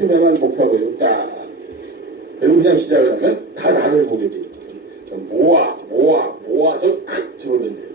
처음에만 목표하고 딱 그리고 그냥 시작을 하면 다 나를 보게 돼요. 모아 모아 모아서 크 집어던져요.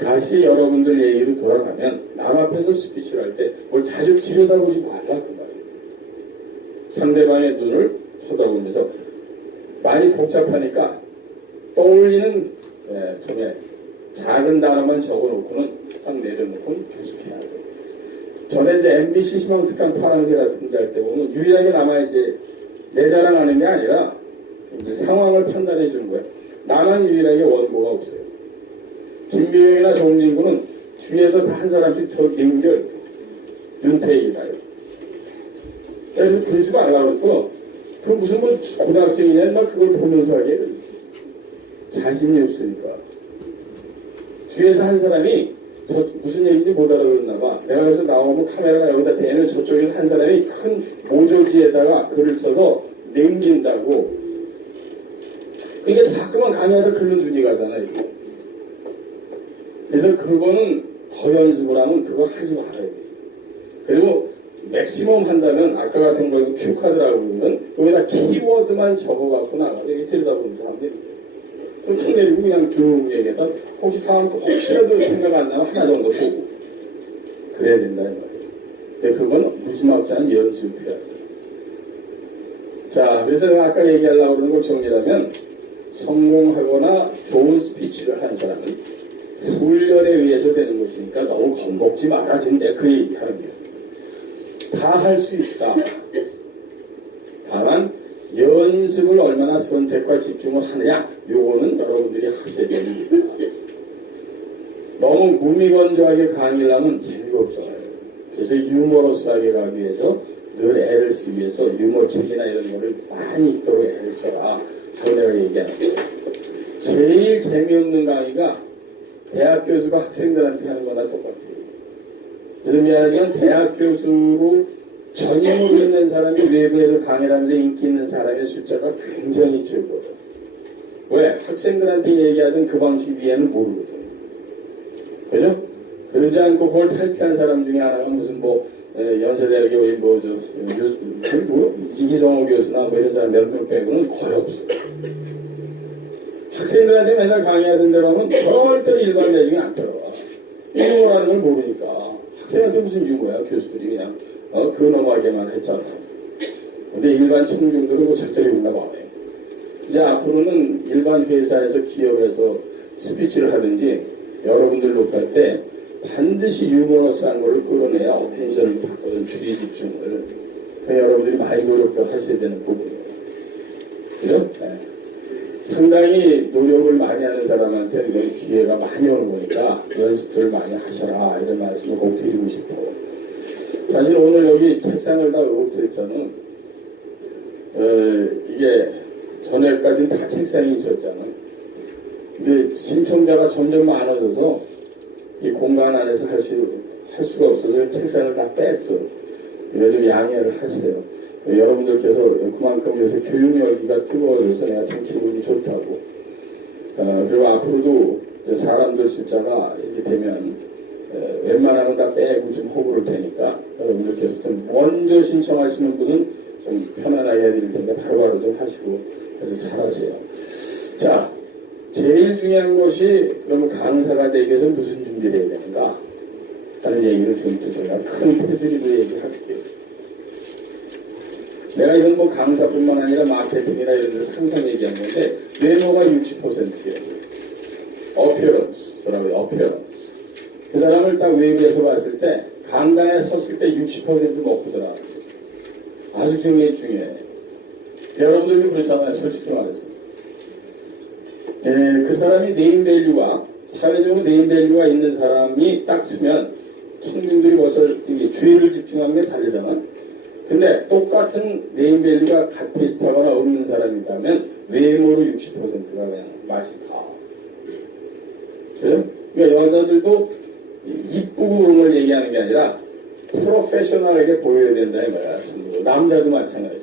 다시 여러분들 얘기로 돌아가면 남 앞에서 스피치를 할 때 뭘 자주 들여다보지 말라 그 말이에요. 상대방의 눈을 쳐다보면서 많이 복잡하니까 떠올리는 예, tum에 작은 단어만 적어놓고는 딱 내려놓고 계속해야 돼요. 전에 이제 MBC 희망 특강 파랑새 같은 데할때 보면 유일하게 남아 이제 내 자랑하는 게 아니라 이제 상황을 판단해 주는 거예요. 나만 유일하게 원고가 없어요. 김미영이나 정진구는 뒤에서 다 한 사람씩 더 연결 윤태익이다요. 그래서 그러지 말라 그래서 그 무슨 뭐 고등학생이냐 막 그걸 보면서 하게 자신이 없으니까 뒤에서 한 사람이 저 무슨 얘기인지 못 알아듣나 봐. 내가 그래서 나오면 카메라가 여기다 대면 저쪽에서 한 사람이 큰 모조지에다가 글을 써서 남긴다고. 그러니까 자꾸만 강의하다 글로 눈이 가잖아, 이게. 그래서 그거는 더 연습을 하면 그거 하지 말아야 돼. 그리고 맥시멈 한다면 아까 같은 거 큐카드라고 그러면 여기다 키워드만 적어갖고 나가서 이렇게 들여다보면서 하면 됩 내리고 그냥 쭉 얘기했다. 혹시 다음 거 혹시라도 생각 안 나면 하나 정도 보고 그래야 된다 이 말이에요. 근데 그건 무지막지 않은 연습해야 돼. 자, 그래서 아까 얘기하려고 그러는 걸 정리하면 성공하거나 좋은 스피치를 하는 사람은 훈련에 의해서 되는 것이니까 너무 겁먹지 내가 그 얘기하는 거예요. 다 할 수 있다. 연습을 얼마나 선택과 집중을 하느냐 요거는 여러분들이 하셔야 일이다. 너무 무미건조하게 강의를 하면 재미가 없잖아요. 그래서 유머러스하게 가기 위해서 늘 애를 쓰기 위해서 유머책이나 이런 거를 많이 있도록 애를 써라. 그거 내가 얘기하는 거예요. 제일 재미없는 강의가 대학 교수가 학생들한테 하는 거나 똑같아요. 그래서 미안하지만 대학 교수로 전임으로 있는 사람이 외부에서 강의를 하면서 인기 있는 사람의 숫자가 굉장히 적어요. 왜? 학생들한테 얘기하던 그 방식 위에는 모르거든요. 그죠? 그러지 않고 그걸 탈피한 사람 중에 하나가 무슨 뭐 에, 연세대학의 우리 뭐저 뭐, 이성호 교수나 뭐 이런 사람 몇 명 빼고는 거의 없어요. 학생들한테 맨날 강의하던 대로 하면 절대로 일반 대중이 안 들어와. 유머라는 걸 모르니까. 학생한테 무슨 유머야, 교수들이 그냥, 어, 근엄하게만 했잖아. 근데 일반 청중들은 그 절대로 용납 안 해. 이제 앞으로는 일반 회사에서 기업에서 스피치를 하든지 여러분들 녹화할 때 반드시 유머러스한 걸 끌어내야 어텐션을 받거든, 주의 집중을. 그 여러분들이 많이 노력도 하셔야 되는 부분이에요. 그죠? 네. 상당히 노력을 많이 하는 사람한테 이건 기회가 많이 오는 거니까 연습들 많이 하셔라 이런 말씀을 꼭 드리고 싶어요. 사실 오늘 여기 책상을 다 엎드렸잖아. 어, 이게 전에까지는 다 책상이 있었잖아. 근데 신청자가 점점 많아져서 이 공간 안에서 할, 수, 할 수가 없어서 책상을 다 뺐어. 이거 좀 양해를 하세요. 여러분들께서 그만큼 요새 교육 열기가 뜨거워져서 내가 참 기분이 좋다고. 어, 그리고 앞으로도 사람들 숫자가 이렇게 되면 에, 웬만하면 다 빼고 좀 호구를 테니까 여러분들께서 좀 먼저 신청하시는 분은 좀 편안하게 해드릴 테니까 바로바로 좀 하시고 해서 잘하세요. 자, 제일 중요한 것이 그러면 강사가 되기 위해서 무슨 준비를 해야 되는가? 라는 얘기를 지금부터 제가 큰 테두리로 얘기할게요. 내가 이건 뭐 강사뿐만 아니라 마케팅이나 이런 데서 항상 얘기한 건데 외모가 60%예요. 어피어런스라고요. 어피어런스. 그 사람을 딱 외부에서 봤을 때 강단에 섰을 때 60% 먹고더라. 아주 중요해 중요해. 여러분들도 그렇잖아요. 솔직히 말해서. 에, 그 사람이 네임밸류가 사회적으로 네임밸류가 있는 사람이 딱 쓰면 청중들이 벌써 주의를 집중하는 게 다르잖아. 근데 똑같은 네임밸류가 같 비슷하거나 없는 사람이 있다면 외모로 60%가 그냥 맛이 가. 그죠? 그러니까 여자들도 이쁘고 그런 걸 얘기하는 게 아니라 프로페셔널하게 보여야 된다 이거야. 전부. 남자도 마찬가지.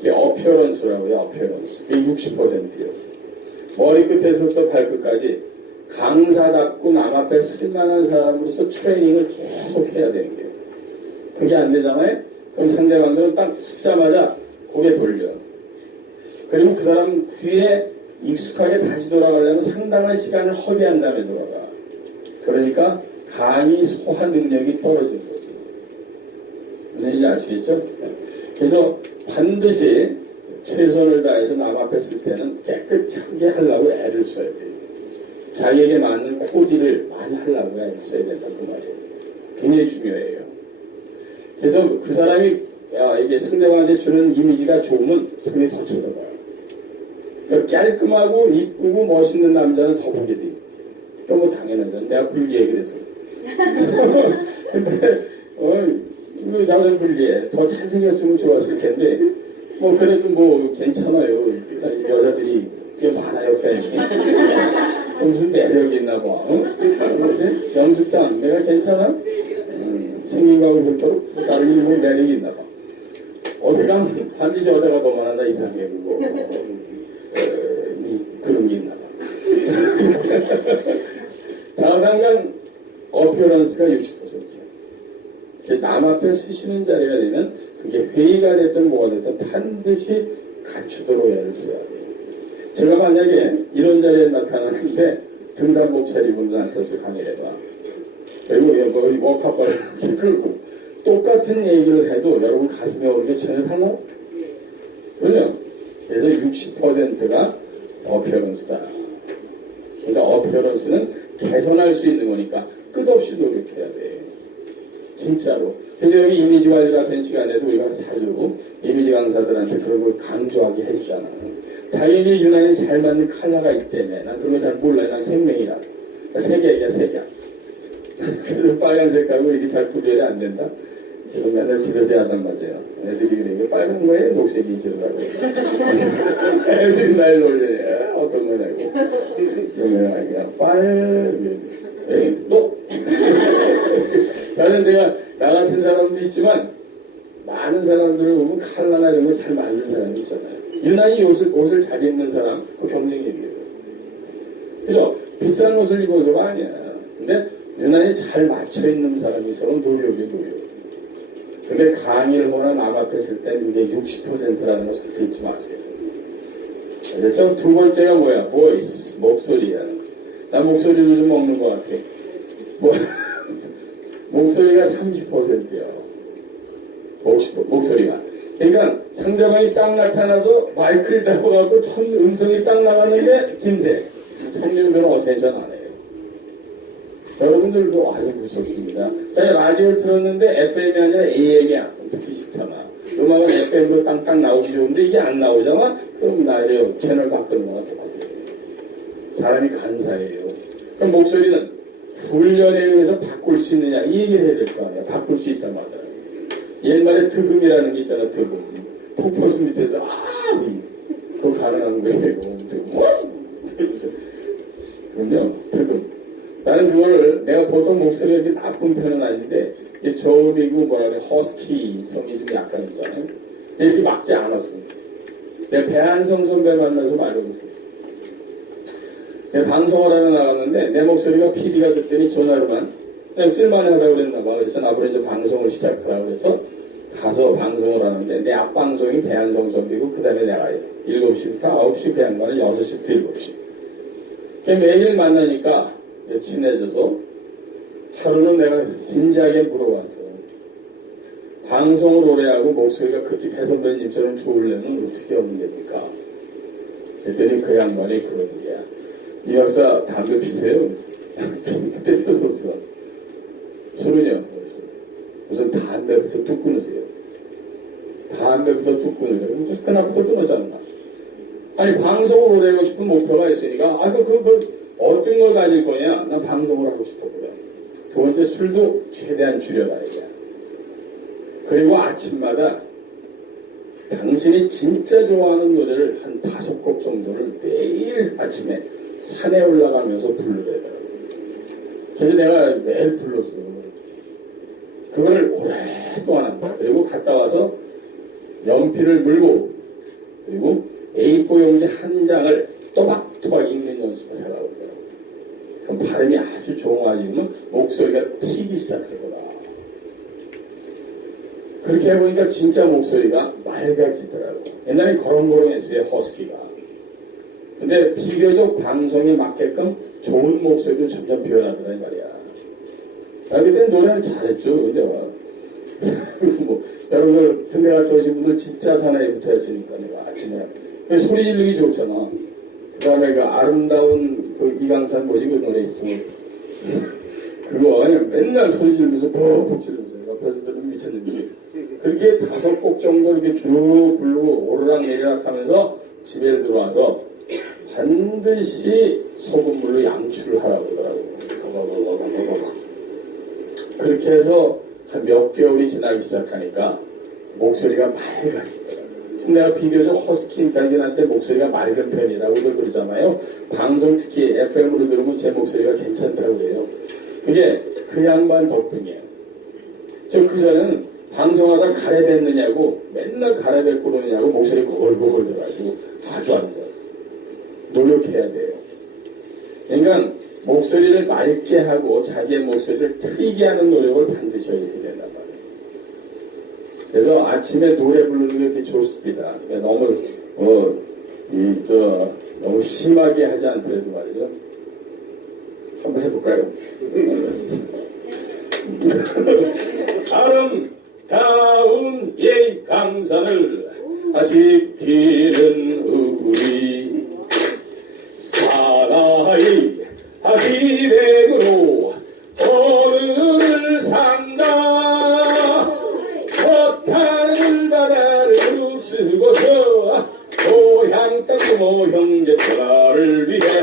이게 어피어런스라고요. 어피어런스. 이게 60%예요. 머리끝에서부터 발끝까지 강사답고 남 앞에 쓸만한 사람으로서 트레이닝을 계속 해야 되는 거예요. 그게 안 되잖아요? 그럼 상대방들은 딱 쓰자마자 고개 돌려. 그리고 그 사람 귀에 익숙하게 다시 돌아가려면 상당한 시간을 허비한 다음에 돌아가. 그러니까 간이 소화 능력이 떨어진 거죠. 무슨 얘기인지 아시겠죠? 네. 그래서 반드시 최선을 다해서 남 앞에 쓸 때는 깨끗하게 하려고 애를 써야 돼요. 자기에게 맞는 코디를 많이 하려고 애를 써야 된다 그 말이에요. 굉장히 중요해요. 그래서 그 사람이 야, 이게 상대방한테 주는 이미지가 좋으면 상당히 더 쳐다봐요. 그러니까 깔끔하고 이쁘고 멋있는 남자는 더 보게. 너무 당연하잖아. 내가 불리해 그래서. 근데 어, 이거 나는 불리해. 더 잘생겼으면 좋았을 텐데 뭐 그래도 뭐 괜찮아요. 여자들이 꽤 많아요 팬이. 무슨 매력이 있나 봐. 어? 연습장 내가 괜찮아? 음, 생긴 거하고 볼도록 다른 뭐 매력이 있나 봐. 어디 가면 반드시 여자가 더 많아 나 이상해 그거. 음, 에, 이- 그런 게 있나 봐. 자당간 어피어런스가 60%야. 남 앞에 쓰시는 자리가 되면 그게 회의가 됐든 뭐가 됐든 반드시 갖추도록 애를 써야 돼요. 제가 만약에 이런 자리에 나타나는데 등산복 차리고 나한테서 강의해봐. 그리고 여기 뭐 워카발 이렇게 끌고 똑같은 얘기를 해도 여러분 가슴에 오는 게 전혀 달라요. 그죠? 그래서 60%가 어피어런스다. 그러니까 어피어런스는 개선할 수 있는 거니까 끝없이 노력해야 돼. 진짜로. 그래서 여기 이미지 관리 같은 시간에도 우리가 자주 이미지 강사들한테 그런 걸 강조하게 해주잖아. 자기에게 유난히 잘 맞는 컬러가 있다며. 난 그런 거 잘 몰라요. 난 생명이라. 색이야, 색이야. 그래서 빨간색하고 이게 잘 구별이 안 된다. 그래서 맨날 집에서 한단 말이에요. 애들이. 이게 빨간 거에 녹색이 있으라고. 애들이 날 놀래. 어떤 거냐고. 그러면 아니야. 빨, 에이, 너? 나는 내가, 나 같은 사람도 있지만, 많은 사람들을 보면 칼라나 이런 거 잘 맞는 사람이 있잖아요. 유난히 옷을, 옷을 잘 입는 사람, 그 경쟁력이에요. 그죠? 비싼 옷을 입어서가 아니야. 근데 유난히 잘 맞춰 있는 사람이 있으면 노력이 노력. 근데 강의를 하거나 남 앞에 쓸 때는 이게 60%라는 걸 절대 잊지 마세요. 그렇죠? 두 번째가 뭐야? voice, 목소리야. 나 목소리를 좀 먹는 것 같아. 뭐, 목소리가 30%야. 목소리가. 그러니까 상대방이 딱 나타나서 마이크를 대고 가고 첫 음성이 딱 나가는데 김새. 청년들은 어텐션 안 해요. 여러분들도 아주 무섭습니다. 제가 라디오를 들었는데 FM이 아니라 AM이야. 듣기 싫잖아. 음악은 FM도 땅땅 나오기 좋은데 이게 안 나오잖아? 그럼 나를 채널 바꾸는 거랑 똑같아요. 사람이 간사해요. 그럼 목소리는 훈련에 의해서 바꿀 수 있느냐 이 얘기를 해야 될 거 아니야. 바꿀 수 있단 말이야. 옛날에 득음이라는 게 있잖아. 득음. 폭포수 밑에서 아 위. 그거 가능한 거예요. 득음. 그럼요. 득음. 나는 그걸 내가 보통 목소리가 나쁜 편은 아닌데 이게 저음이고 뭐라 그래 허스키 성이 좀 약간 있잖아요. 이렇게 막지 않았어. 내가 배한성 선배 만나서 말해봤어요. 내가 방송을 하러 나갔는데 내 목소리가 PD가 그랬더니 전화로만 그냥 쓸만하다고 그랬나 봐. 그래서 나보고 이제 방송을 시작하라고 그래서 가서 방송을 하는데 내 앞방송이 배한성 선배고 그 다음에 내가 7시부터 9시 그 양반은 6시부터 7시. 매일 만나니까 친해져서 하루는 내가 진지하게 물어봤어. 방송을 오래 하고 목소리가 그렇게 배 선배님처럼 좋으려면 어떻게 하면 됩니까? 그랬더니 그 양반이 그러는 거야. 이 박사 담배 피세요? 그때 폈었어. 술은요? 우선 담배부터 뚝 끊으세요. 담배부터 뚝 끊으래요. 근데 그날부터 끊었잖아. 아니 방송을 오래 하고 싶은 목표가 있으니까 아 그 그 그 어떤 걸 가질 거냐? 난 방송을 하고 싶어 그래. 두 번째 술도 최대한 줄여봐야 돼. 그리고 아침마다 당신이 진짜 좋아하는 노래를 한 다섯 곡 정도를 매일 아침에 산에 올라가면서 부르래더라고. 그래서 내가 매일 불렀어. 그걸 오랫동안 한 거야. 그리고 갔다 와서 연필을 물고 그리고 A4 용지 한 장을 또박또박 읽는 연습을 그래요. 그럼 발음이 아주 좋아지면 목소리가 튀기 시작하더라. 그렇게 해보니까 진짜 목소리가 맑아지더라고. 옛날에 거렁거렁했어요, 허스키가. 근데 비교적 방송에 맞게끔 좋은 목소리도 점점 변하더란 말이야. 나 그때 노래는 잘했죠, 근데 와. 뭐, 여러분들 군대 갔다 오신 분들 진짜 사나이부터 했으니까 내가 아침에 그 소리 지르기 좋잖아. 그 다음에 그 아름다운 그 이강산 뭐지 그 노래 있죠. 그거 그냥 맨날 소리 지르면서 뻑뻑 지르면서 옆에서 들으면 미쳤는지 그렇게 다섯 곡 정도 이렇게 쭉 부르고 오르락 내리락 하면서 집에 들어와서 반드시 소금물로 양치를 하라고 그러더라고. 거거거거거거거. 그렇게 해서 한 몇 개월이 지나기 시작하니까 목소리가 맑아지더라고요. 내가 비교적 허스키까지는 한데 목소리가 맑은 편이라고들 그러잖아요. 방송 특히 FM으로 들으면 제 목소리가 괜찮다고 해요. 그게 그 양반 덕분이에요. 저 그전에는 방송하다 가래뱉느냐고 맨날 가래뱉고 그러느냐고 목소리 고글고글 돼가지고 아주 안 좋았어요. 노력해야 돼요. 그러니까 목소리를 맑게 하고 자기의 목소리를 트이게 하는 노력을 반드시 해야 된단 말이에요. 그래서 아침에 노래 부르는 게 좋습니다. 그러니까 너무 어, 이, 저, 너무 심하게 하지 않더라도 말이죠. 한번 해볼까요? 아름다운 예 강산을 지키 모 형제 나라를 위해